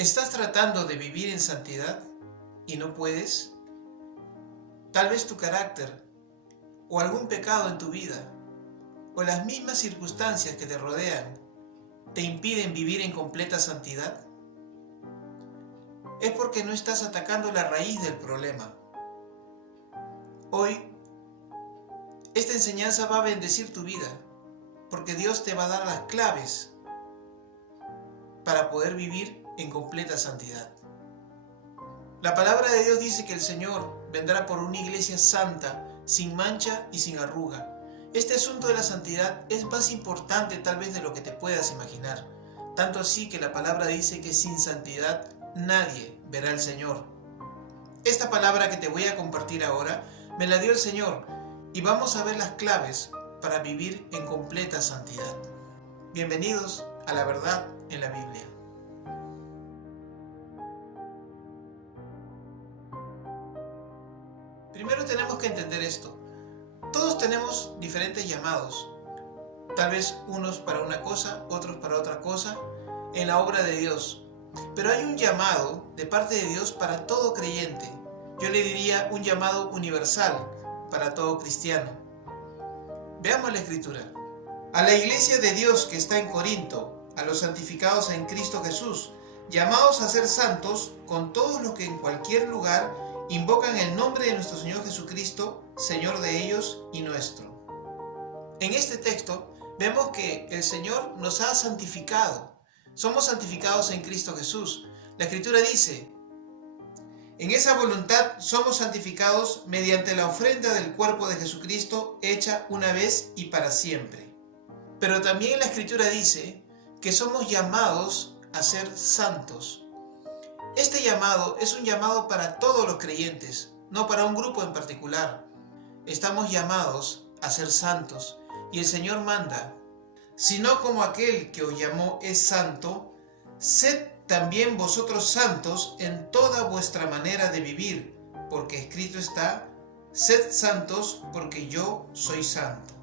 ¿Estás tratando de vivir en santidad y no puedes? Tal vez tu carácter, o algún pecado en tu vida, o las mismas circunstancias que te rodean, te impiden vivir en completa santidad. Es porque no estás atacando la raíz del problema. Hoy, esta enseñanza va a bendecir tu vida, porque Dios te va a dar las claves para poder vivir en completa santidad. La palabra de Dios dice que el Señor vendrá por una iglesia santa, sin mancha y sin arruga. Este asunto de la santidad es más importante tal vez de lo que te puedas imaginar. Tanto así que la palabra dice que sin santidad nadie verá al Señor. Esta palabra que te voy a compartir ahora me la dio el Señor y vamos a ver las claves para vivir en completa santidad. Bienvenidos a la verdad en la Biblia. Primero tenemos que entender esto. Todos tenemos diferentes llamados. Tal vez unos para una cosa, otros para otra cosa, en la obra de Dios. Pero hay un llamado de parte de Dios para todo creyente. Yo le diría un llamado universal para todo cristiano. Veamos la Escritura. A la iglesia de Dios que está en Corinto, a los santificados en Cristo Jesús, llamados a ser santos con todos los que en cualquier lugar invocan el nombre de nuestro Señor Jesucristo, Señor de ellos y nuestro. En este texto vemos que el Señor nos ha santificado. Somos santificados en Cristo Jesús. La Escritura dice, en esa voluntad somos santificados mediante la ofrenda del cuerpo de Jesucristo hecha una vez y para siempre. Pero también la Escritura dice que somos llamados a ser santos. Este llamado es un llamado para todos los creyentes, no para un grupo en particular. Estamos llamados a ser santos y el Señor manda, sino como aquel que os llamó es santo, sed también vosotros santos en toda vuestra manera de vivir, porque escrito está, sed santos porque yo soy santo.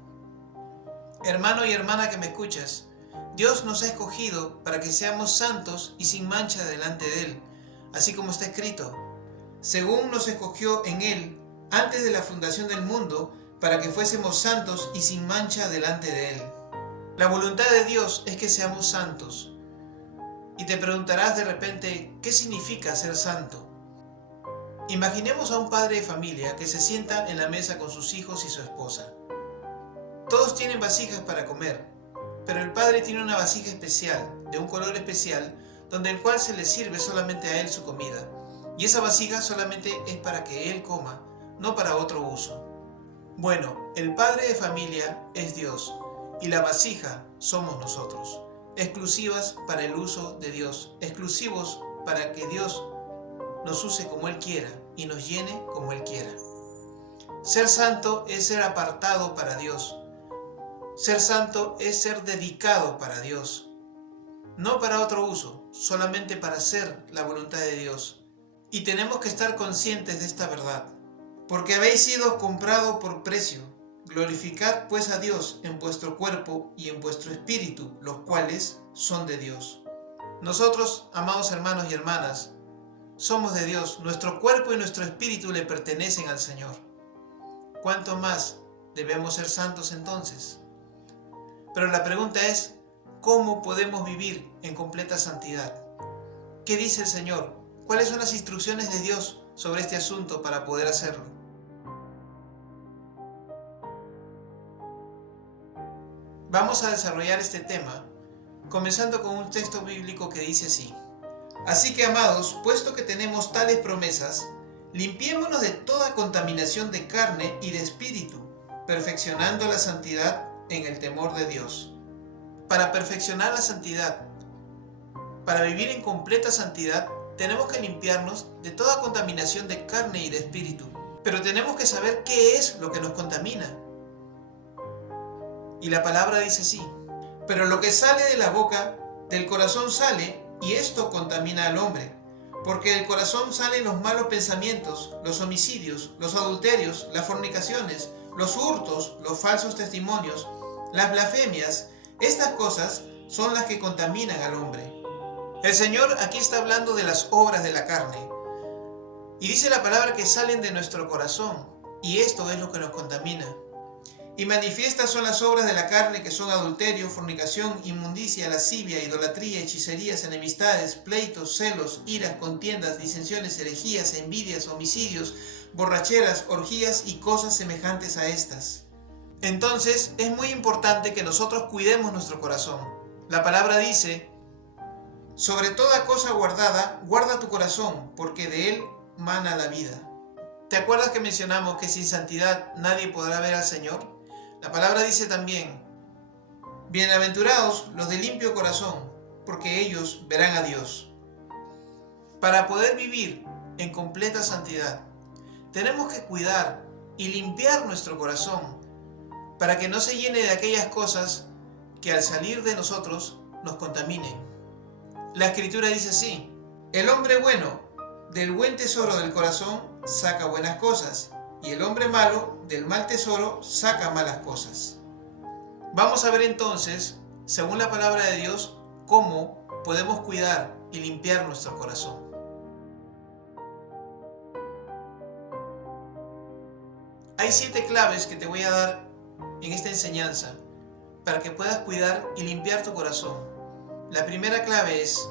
Hermano y hermana que me escuchas, Dios nos ha escogido para que seamos santos y sin mancha delante de Él, así como está escrito, según nos escogió en Él antes de la fundación del mundo, para que fuésemos santos y sin mancha delante de Él. La voluntad de Dios es que seamos santos. Y te preguntarás de repente, ¿qué significa ser santo? Imaginemos a un padre de familia que se sienta en la mesa con sus hijos y su esposa. Todos tienen vasijas para comer, pero el padre tiene una vasija especial, de un color especial, donde el cual se le sirve solamente a él su comida. Y esa vasija solamente es para que él coma, no para otro uso. Bueno, el padre de familia es Dios, y la vasija somos nosotros, exclusivas para el uso de Dios, exclusivos para que Dios nos use como Él quiera y nos llene como Él quiera. Ser santo es ser apartado para Dios. Ser santo es ser dedicado para Dios, no para otro uso, solamente para hacer la voluntad de Dios. Y tenemos que estar conscientes de esta verdad, porque habéis sido comprado por precio. Glorificad pues a Dios en vuestro cuerpo y en vuestro espíritu, los cuales son de Dios. Nosotros, amados hermanos y hermanas, somos de Dios. Nuestro cuerpo y nuestro espíritu le pertenecen al Señor. ¿Cuánto más debemos ser santos entonces? Pero la pregunta es, ¿cómo podemos vivir en completa santidad? ¿Qué dice el Señor? ¿Cuáles son las instrucciones de Dios sobre este asunto para poder hacerlo? Vamos a desarrollar este tema, comenzando con un texto bíblico que dice así. Así que, amados, puesto que tenemos tales promesas, limpiémonos de toda contaminación de carne y de espíritu, perfeccionando la santidad en el temor de Dios. Para perfeccionar la santidad, para vivir en completa santidad, tenemos que limpiarnos de toda contaminación de carne y de espíritu. Pero tenemos que saber qué es lo que nos contamina. Y la palabra dice así, pero lo que sale de la boca, del corazón sale, y esto contamina al hombre, porque del corazón salen los malos pensamientos, los homicidios, los adulterios, las fornicaciones, los hurtos, los falsos testimonios, las blasfemias. Estas cosas son las que contaminan al hombre. El Señor aquí está hablando de las obras de la carne. Y dice la palabra que salen de nuestro corazón. Y esto es lo que nos contamina. Y manifiestas son las obras de la carne, que son adulterio, fornicación, inmundicia, lascivia, idolatría, hechicerías, enemistades, pleitos, celos, iras, contiendas, disensiones, herejías, envidias, homicidios, borracheras, orgías y cosas semejantes a estas. Entonces es muy importante que nosotros cuidemos nuestro corazón. La palabra dice: sobre toda cosa guardada, guarda tu corazón, porque de él mana la vida. ¿Te acuerdas que mencionamos que sin santidad nadie podrá ver al Señor? La palabra dice también: bienaventurados los de limpio corazón, porque ellos verán a Dios. Para poder vivir en completa santidad, tenemos que cuidar y limpiar nuestro corazón, para que no se llene de aquellas cosas que al salir de nosotros nos contaminen. La Escritura dice así: el hombre bueno del buen tesoro del corazón saca buenas cosas, y el hombre malo del mal tesoro saca malas cosas. Vamos a ver entonces, según la palabra de Dios, cómo podemos cuidar y limpiar nuestro corazón. Hay 7 claves que te voy a dar en esta enseñanza para que puedas cuidar y limpiar tu corazón. La primera clave es: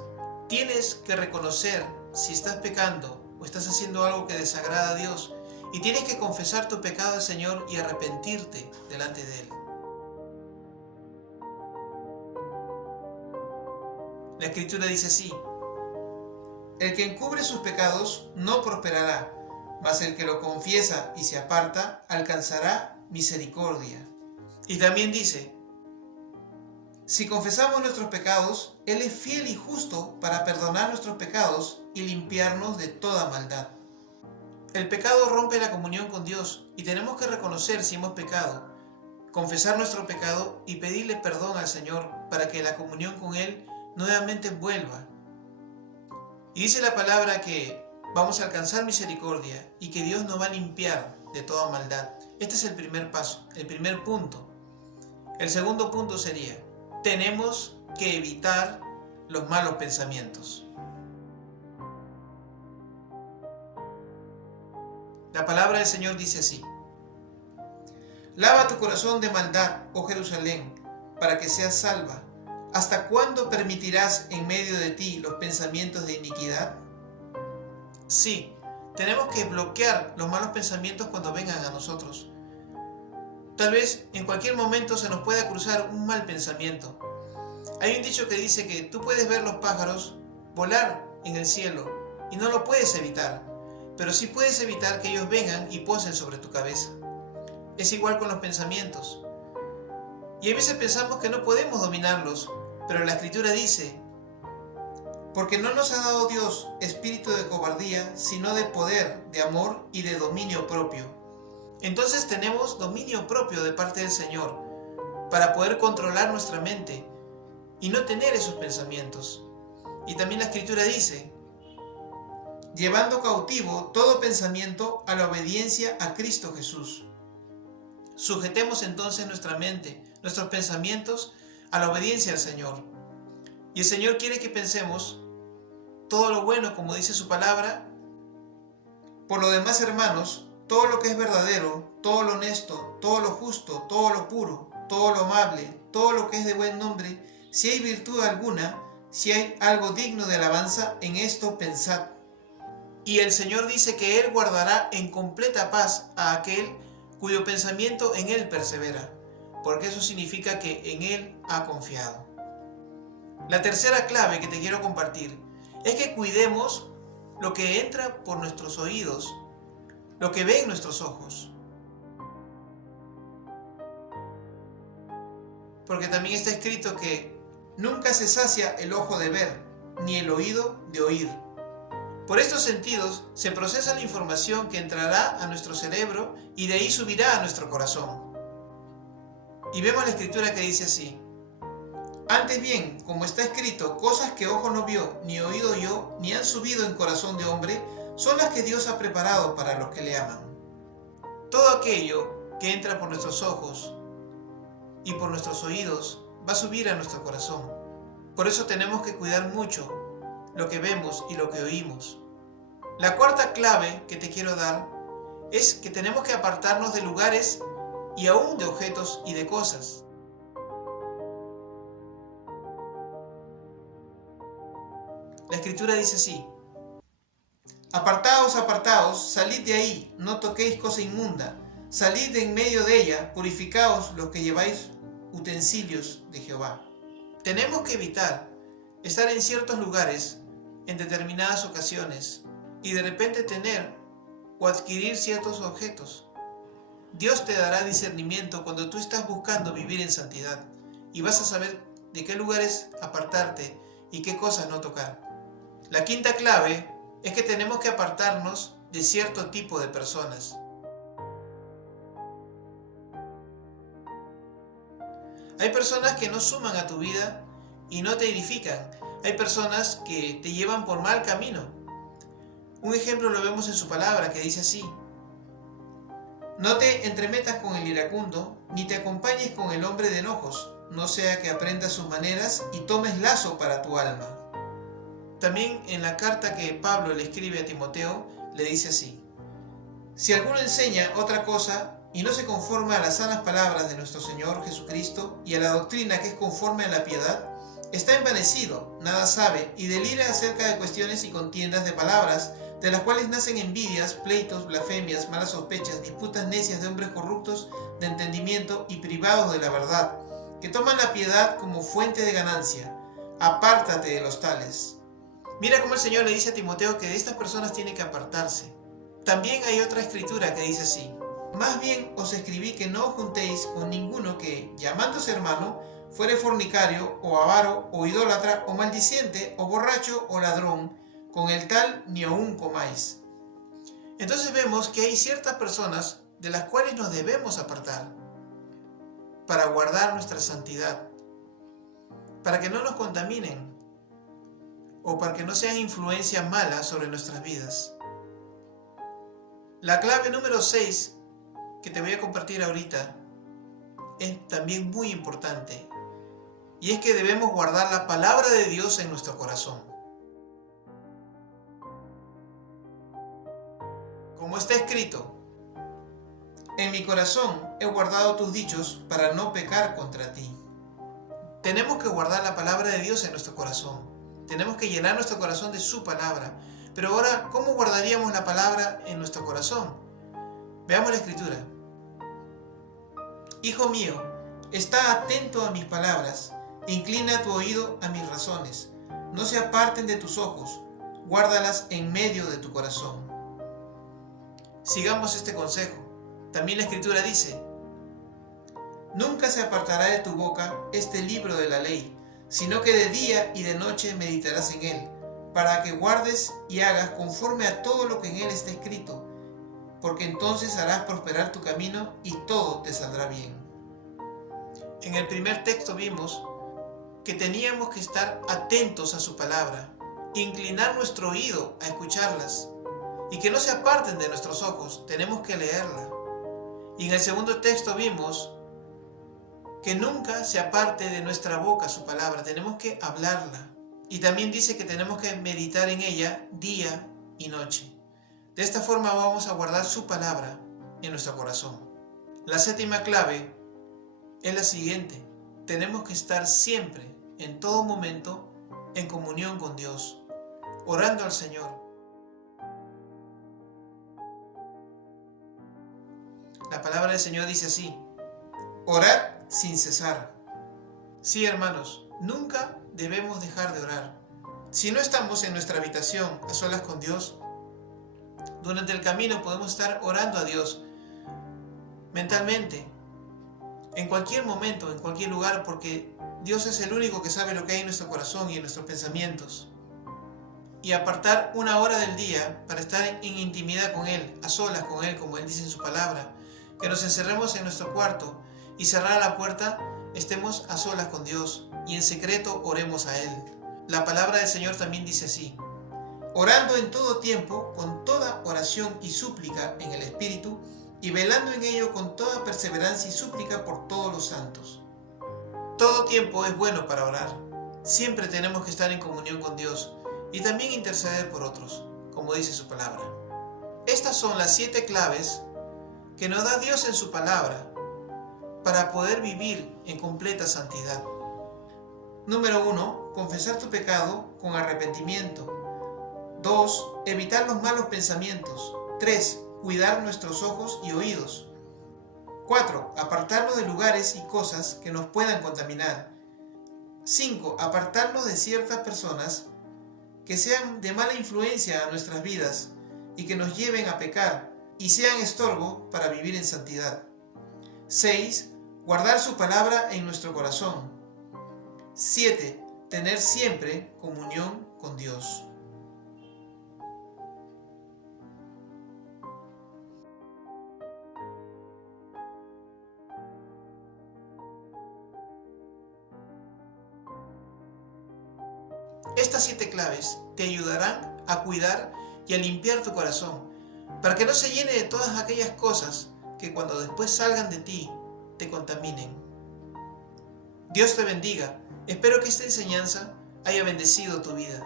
tienes que reconocer si estás pecando o estás haciendo algo que desagrada a Dios, y tienes que confesar tu pecado al Señor y arrepentirte delante de Él. La Escritura dice así: el que encubre sus pecados no prosperará, mas el que lo confiesa y se aparta alcanzará misericordia. Y también dice: si confesamos nuestros pecados, Él es fiel y justo para perdonar nuestros pecados y limpiarnos de toda maldad. El pecado rompe la comunión con Dios y tenemos que reconocer si hemos pecado, confesar nuestro pecado y pedirle perdón al Señor para que la comunión con Él nuevamente vuelva. Y dice la palabra que vamos a alcanzar misericordia y que Dios nos va a limpiar de toda maldad. Este es el primer paso, el primer punto. El segundo punto sería: tenemos que evitar los malos pensamientos. La palabra del Señor dice así: lava tu corazón de maldad, oh Jerusalén, para que seas salva. ¿Hasta cuándo permitirás en medio de ti los pensamientos de iniquidad? Sí, tenemos que bloquear los malos pensamientos cuando vengan a nosotros. Tal vez en cualquier momento se nos pueda cruzar un mal pensamiento. Hay un dicho que dice que tú puedes ver los pájaros volar en el cielo y no lo puedes evitar, pero sí puedes evitar que ellos vengan y posen sobre tu cabeza. Es igual con los pensamientos. Y a veces pensamos que no podemos dominarlos, pero la Escritura dice: porque no nos ha dado Dios espíritu de cobardía, sino de poder, de amor y de dominio propio. Entonces tenemos dominio propio de parte del Señor para poder controlar nuestra mente y no tener esos pensamientos. Y también la Escritura dice: llevando cautivo todo pensamiento a la obediencia a Cristo Jesús. Sujetemos entonces nuestra mente, nuestros pensamientos, a la obediencia al Señor. Y el Señor quiere que pensemos todo lo bueno, como dice su palabra. Por lo demás, hermanos, todo lo que es verdadero, todo lo honesto, todo lo justo, todo lo puro, todo lo amable, todo lo que es de buen nombre, si hay virtud alguna, si hay algo digno de alabanza, en esto pensad. Y el Señor dice que Él guardará en completa paz a aquel cuyo pensamiento en Él persevera, porque eso significa que en Él ha confiado. La tercera clave que te quiero compartir es que cuidemos lo que entra por nuestros oídos, lo que ven nuestros ojos. Porque también está escrito que nunca se sacia el ojo de ver, ni el oído de oír. Por estos sentidos se procesa la información que entrará a nuestro cerebro y de ahí subirá a nuestro corazón. Y vemos la Escritura que dice así: antes bien, como está escrito, cosas que ojo no vio, ni oído oyó, ni han subido en corazón de hombre, son las que Dios ha preparado para los que le aman. Todo aquello que entra por nuestros ojos y por nuestros oídos va a subir a nuestro corazón. Por eso tenemos que cuidar mucho lo que vemos y lo que oímos. La cuarta clave que te quiero dar es que tenemos que apartarnos de lugares y aún de objetos y de cosas. La Escritura dice así: Apartaos, apartaos, salid de ahí, no toquéis cosa inmunda, salid de en medio de ella, purificaos los que lleváis utensilios de Jehová. Tenemos que evitar estar en ciertos lugares en determinadas ocasiones y de repente tener o adquirir ciertos objetos. Dios te dará discernimiento cuando tú estás buscando vivir en santidad y vas a saber de qué lugares apartarte y qué cosas no tocar. La quinta clave es que tenemos que apartarnos de cierto tipo de personas. Hay personas que no suman a tu vida y no te edifican. Hay personas que te llevan por mal camino. Un ejemplo lo vemos en su palabra, que dice así: No te entremetas con el iracundo, ni te acompañes con el hombre de enojos, no sea que aprendas sus maneras y tomes lazo para tu alma. También en la carta que Pablo le escribe a Timoteo, le dice así: Si alguno enseña otra cosa y no se conforma a las sanas palabras de nuestro Señor Jesucristo y a la doctrina que es conforme a la piedad, está envanecido, nada sabe y delira acerca de cuestiones y contiendas de palabras, de las cuales nacen envidias, pleitos, blasfemias, malas sospechas, disputas necias de hombres corruptos de entendimiento y privados de la verdad, que toman la piedad como fuente de ganancia. Apártate de los tales. Mira cómo el Señor le dice a Timoteo que de estas personas tiene que apartarse. También hay otra escritura que dice así: Más bien os escribí que no os juntéis con ninguno que, llamándose hermano, fuere fornicario, o avaro, o idólatra, o maldiciente, o borracho, o ladrón, con el tal ni aun comáis. Entonces vemos que hay ciertas personas de las cuales nos debemos apartar para guardar nuestra santidad, para que no nos contaminen o para que no sean influencia mala sobre nuestras vidas. La clave número 6 que te voy a compartir ahorita es también muy importante, y es que debemos guardar la palabra de Dios en nuestro corazón. Como está escrito: En mi corazón he guardado tus dichos para no pecar contra ti. Tenemos que guardar la palabra de Dios en nuestro corazón. Tenemos que llenar nuestro corazón de su palabra. Pero ahora, ¿cómo guardaríamos la palabra en nuestro corazón? Veamos la escritura. Hijo mío, está atento a mis palabras, inclina tu oído a mis razones. No se aparten de tus ojos, guárdalas en medio de tu corazón. Sigamos este consejo. También la escritura dice: Nunca se apartará de tu boca este libro de la ley, sino que de día y de noche meditarás en él, para que guardes y hagas conforme a todo lo que en él está escrito, porque entonces harás prosperar tu camino y todo te saldrá bien. En el primer texto vimos que teníamos que estar atentos a su palabra, inclinar nuestro oído a escucharlas, y que no se aparten de nuestros ojos, tenemos que leerla. Y en el segundo texto vimos que nunca se aparte de nuestra boca su palabra, tenemos que hablarla. Y también dice que tenemos que meditar en ella día y noche. De esta forma vamos a guardar su palabra en nuestro corazón. La séptima clave es la siguiente: tenemos que estar siempre, en todo momento, en comunión con Dios, orando al Señor. La palabra del Señor dice así: orad sin cesar. Sí, hermanos, nunca debemos dejar de orar. Si no estamos en nuestra habitación a solas con Dios, durante el camino podemos estar orando a Dios mentalmente, en cualquier momento, en cualquier lugar, porque Dios es el único que sabe lo que hay en nuestro corazón y en nuestros pensamientos. Y apartar una hora del día para estar en intimidad con Él, a solas con Él, como Él dice en su palabra. Que nos encerremos en nuestro cuarto y cerrar la puerta, estemos a solas con Dios y en secreto oremos a Él. La palabra del Señor también dice así: orando en todo tiempo, con toda oración y súplica en el Espíritu, y velando en ello con toda perseverancia y súplica por todos los santos. Todo tiempo es bueno para orar. Siempre tenemos que estar en comunión con Dios. y también interceder por otros, como dice su palabra. Estas son las 7 claves que nos da Dios en su palabra para poder vivir en completa santidad. Número 1. Confesar tu pecado con arrepentimiento. 2. Evitar los malos pensamientos. 3. Cuidar nuestros ojos y oídos. 4. Apartarnos de lugares y cosas que nos puedan contaminar. 5. Apartarnos de ciertas personas que sean de mala influencia a nuestras vidas y que nos lleven a pecar y sean estorbo para vivir en santidad. 6. Guardar su palabra en nuestro corazón. 7. Tener siempre comunión con Dios. Estas 7 claves te ayudarán a cuidar y a limpiar tu corazón, para que no se llene de todas aquellas cosas que cuando después salgan de ti, te contaminen. Dios te bendiga. Espero que esta enseñanza haya bendecido tu vida.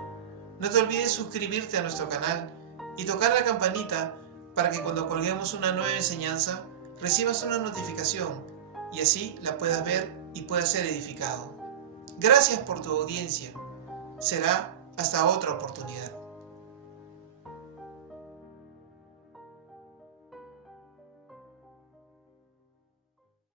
No te olvides suscribirte a nuestro canal y tocar la campanita para que cuando colguemos una nueva enseñanza, recibas una notificación y así la puedas ver y puedas ser edificado. Gracias por tu audiencia. Será hasta otra oportunidad.